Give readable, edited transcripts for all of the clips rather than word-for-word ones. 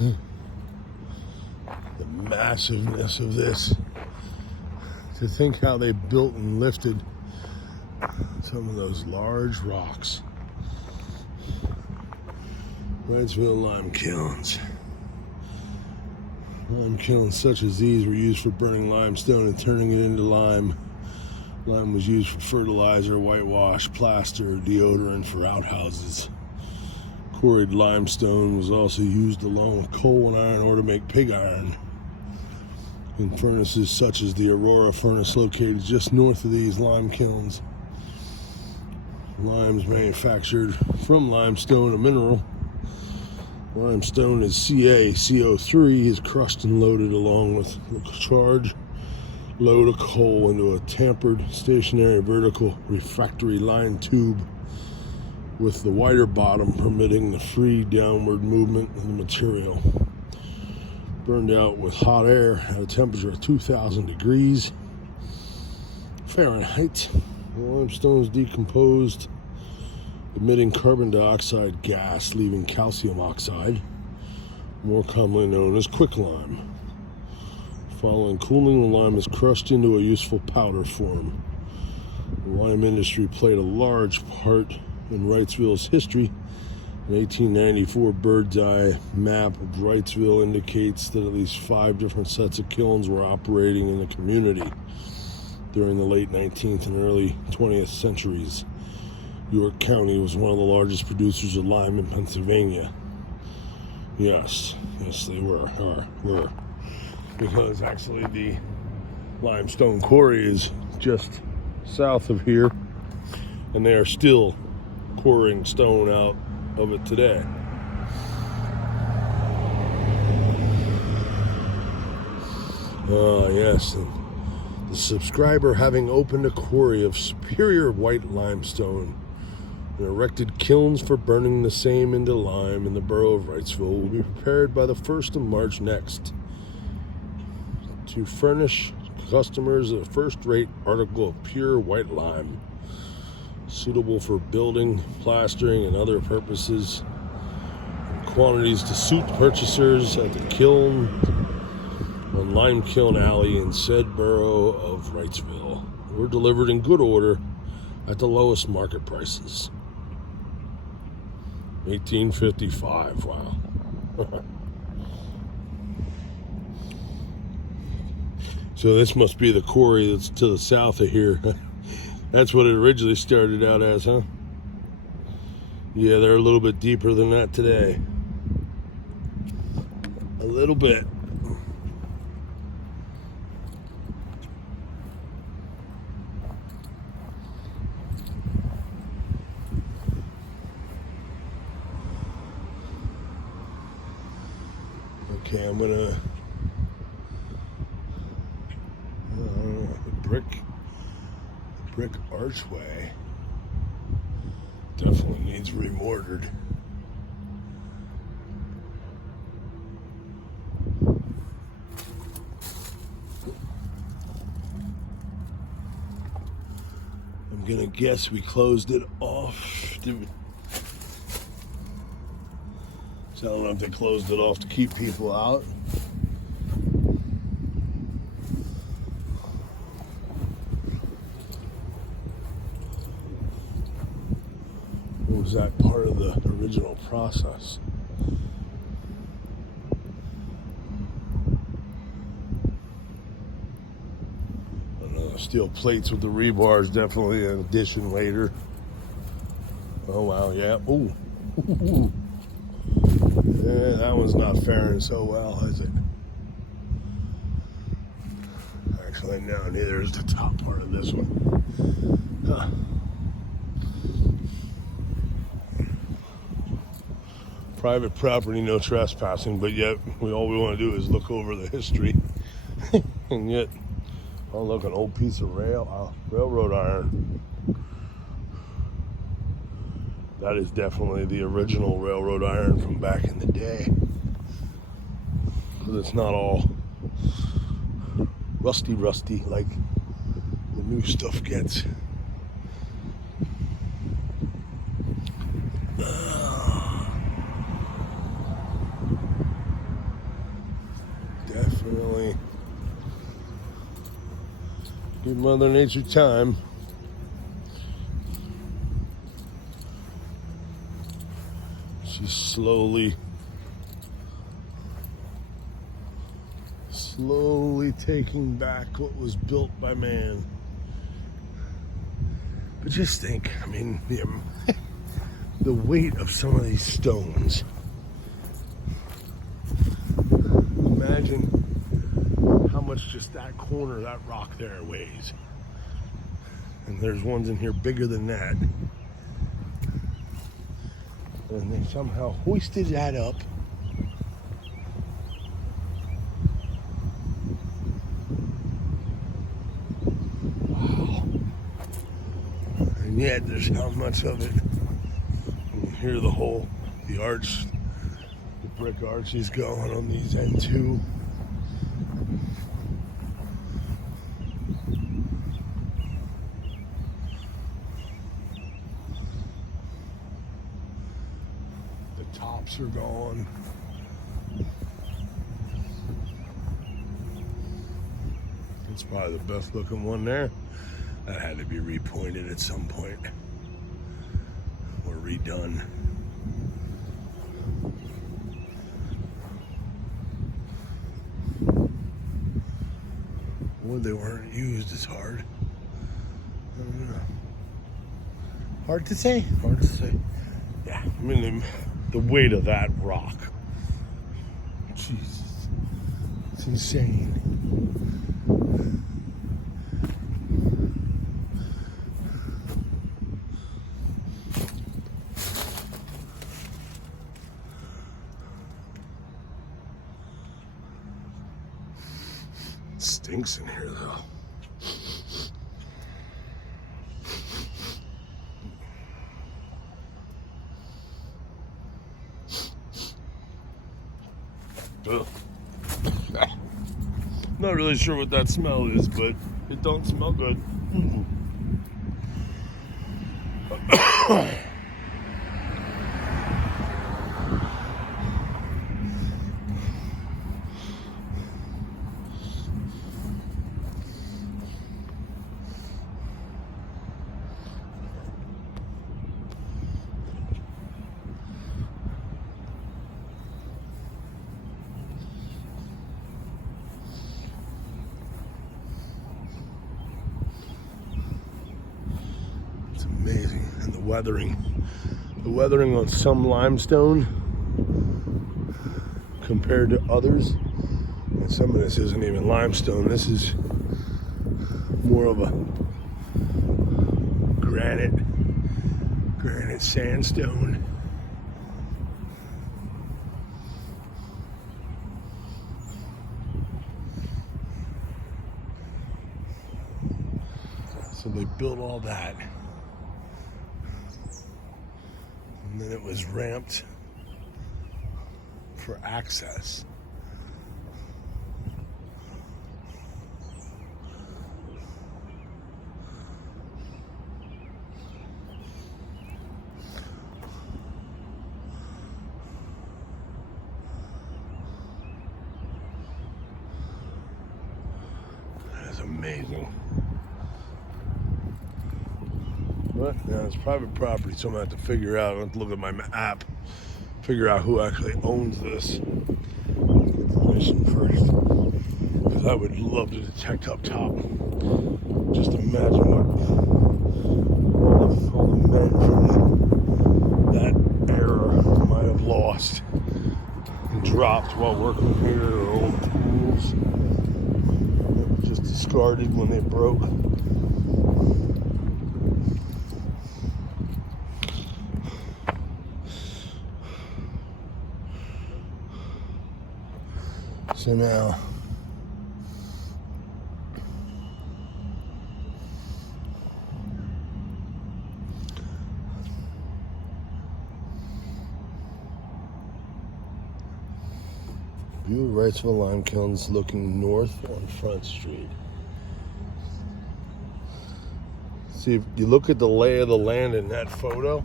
The massiveness of this. To think how they built and lifted some of those large rocks. Wrightsville lime kilns. Lime kilns such as these were used for burning limestone and turning it into lime. Lime was used for fertilizer, whitewash, plaster, deodorant for outhouses. Quarried limestone was also used along with coal and iron ore to make pig iron. In furnaces such as the Aurora furnace located just north of these lime kilns. Lime is manufactured from limestone, a mineral. Limestone is CaCO3 is crushed and loaded along with a charged load of coal into a tampered stationary vertical refractory lined tube with the wider bottom permitting the free downward movement of the material. Burned out with hot air at a temperature of 2,000 degrees Fahrenheit. The limestone is decomposed, emitting carbon dioxide gas, leaving calcium oxide, more commonly known as quicklime. Following cooling, the lime is crushed into a useful powder form. The lime industry played a large part in Wrightsville's history. An 1894 bird's eye map of Wrightsville indicates that at least 5 different sets of kilns were operating in the community during the late 19th and early 20th centuries. York County was one of the largest producers of lime in Pennsylvania. Yes, they were. Because actually the limestone quarry is just south of here, and they are still quarrying stone out of it today. Yes, and the subscriber having opened a quarry of superior white limestone and erected kilns for burning the same into lime in the borough of Wrightsville will be prepared by the 1st of March next to furnish customers a first-rate article of pure white lime, suitable for building, plastering, and other purposes, in quantities to suit purchasers at the kiln on Lime Kiln Alley in said borough of Wrightsville. Were delivered in good order at the lowest market prices. 1855, wow. So this must be the quarry that's to the south of here. That's what it originally started out as, huh? Yeah, they're a little bit deeper than that today. A little bit. Okay, I'm gonna brick archway definitely needs remortared. I'm gonna guess we closed it off. So I don't know if they closed it off to keep people out. Or was that part of the original process? I don't know, steel plates with the rebar is definitely an addition later. Oh wow, yeah. Ooh. Yeah, that one's not faring so well, is it? Actually, no, neither is the top part of this one. Huh. Private property, no trespassing, but yet all we want to do is look over the history. And yet, oh look, an old piece of railroad iron. That is definitely the original railroad iron from back in the day. Because it's not all rusty like the new stuff gets. Give Mother Nature time. She's slowly taking back what was built by man. But just think, I mean, the weight of some of these stones. Imagine how much just that corner, that rock there weighs. And there's ones in here bigger than that. And they somehow hoisted that up. Wow. And yet there's how much of it. You can hear the arch, the brick arches going on these end two. The tops are gone. It's probably the best looking one there. That had to be repointed at some point or redone. Or they weren't used as hard. I don't know. Hard to say. Hard to say. Yeah, I mean the weight of that rock. Jesus, it's insane. It stinks in here though. Ugh. Not really sure what that smell is, but it don't smell good. Amazing. And the weathering on some limestone compared to others, and some of this isn't even limestone, this is more of a granite sandstone. So they built all that. And then it was ramped for access. That's amazing. But now it's private property, so I'm gonna have to figure out, I have to look at my map, figure out who actually owns this. Get the permission first. Because I would love to detect up top. Just imagine what all the men from that era might have lost and dropped while working here, or old tools that were just discarded when they broke. So now, view of Wrightsville lime kilns looking north on Front Street. See, if you look at the lay of the land in that photo,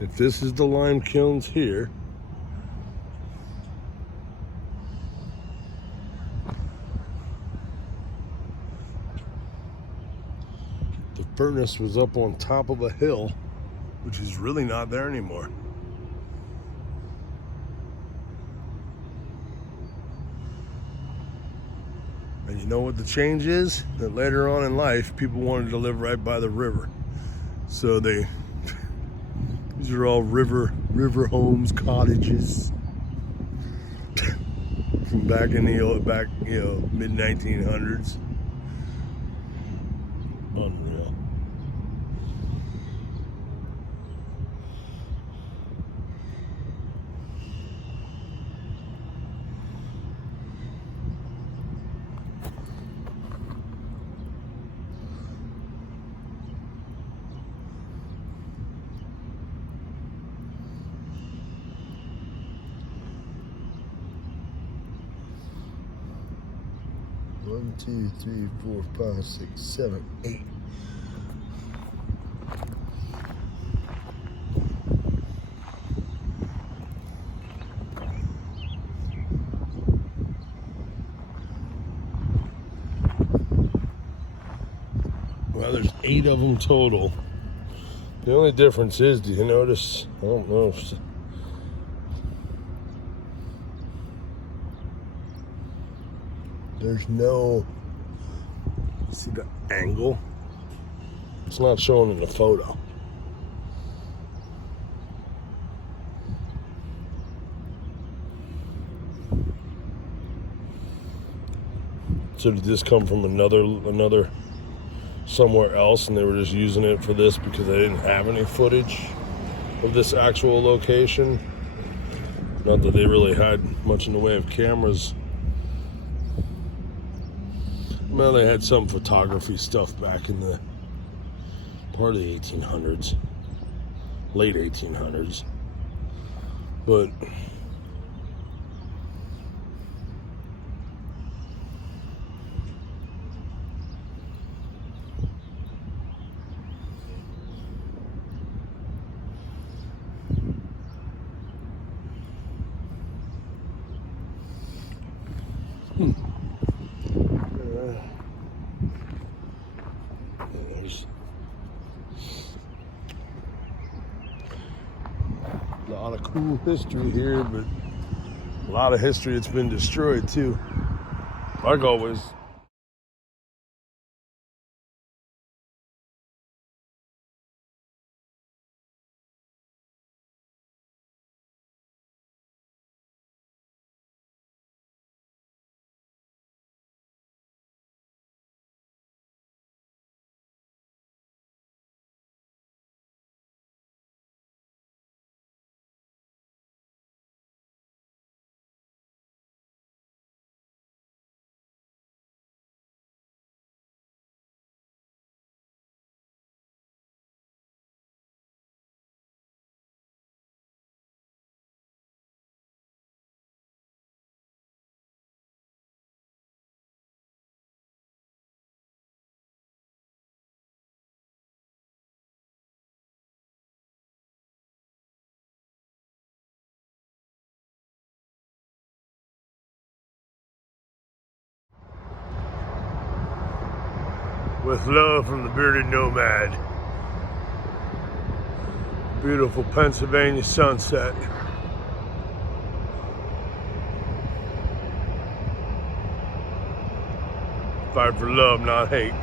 if this is the lime kilns here, The furnace was up on top of a hill, which is really not there anymore. And you know what the change is? That later on in life, people wanted to live right by the river. So these are all river homes, cottages. From back in the mid 1900s. Unreal. One, two, three, four, five, six, seven, 8. Well, there's 8 of them total. The only difference is, do you notice? I don't know if there's no, see the angle? It's not showing in the photo. So did this come from another somewhere else, and they were just using it for this because they didn't have any footage of this actual location? Not that they really had much in the way of cameras. Well, they had some photography stuff back in the part of the 1800s, late 1800s, but there's a lot of cool history here, but a lot of history that's been destroyed too. Like always. With love from the bearded nomad. Beautiful Pennsylvania sunset. Fight for love, not hate.